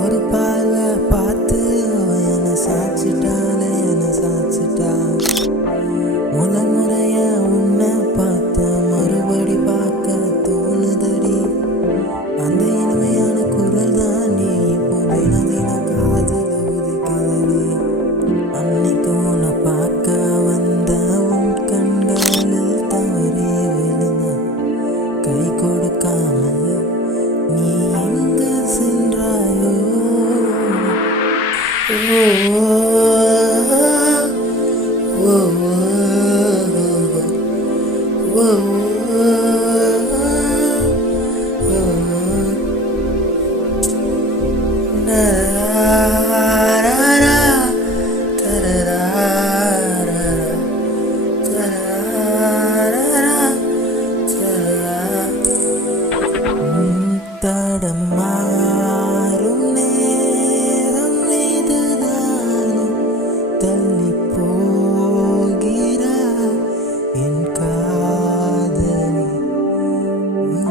ஒரு பார்வை பார்த்து அவ என்ன சாச்சிட்டாலே என்ன சாச்சிட்டா. முதல் முறையா உன்னை பார்த்த மறுபடி பார்க்க தோணுதடி. அந்த இனிமையான குரல் தான் நீ இப்போ தின தின காதுல உதிக்குதடி. அன்னைக்கு உன்னை பார்க்க வந்த உன் கண்களில் தவறி விழுந்த கை கொடுக்காமல் நீ எங்க சென்றாயோ. தடமாறும் நேரம் இதுதானோ தள்ளி போகிற என் காதலி.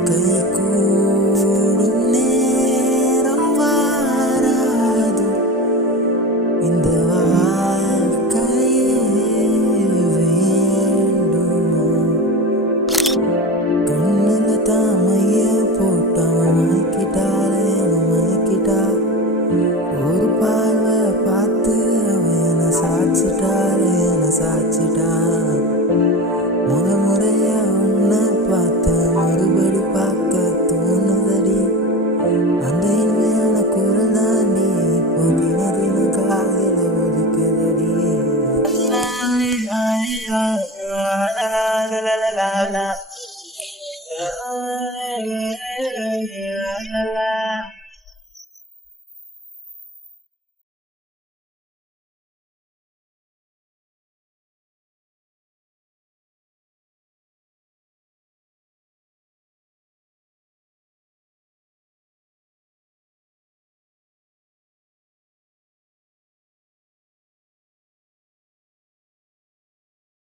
கை கூடும் நேரம் வாராது இந்த வாழ்க்கையே வேண்டுமோ. கண்ணுல தாமைய போட்டவன் மயக்கிட்டாலே மயக்கிட்டா. ஒரு பார்வை பார்த்து அவன் என்ன சாச்சிட்டாலே என்ன சாச்சிட்டா. முறையா உன்னை பார்த்த மறுபடி பார்க்க தோணுதடி. அந்த இனிமையான குரல் தான் நீ இப்போ தின தின காதில ஒதுக்குதடி. La la la la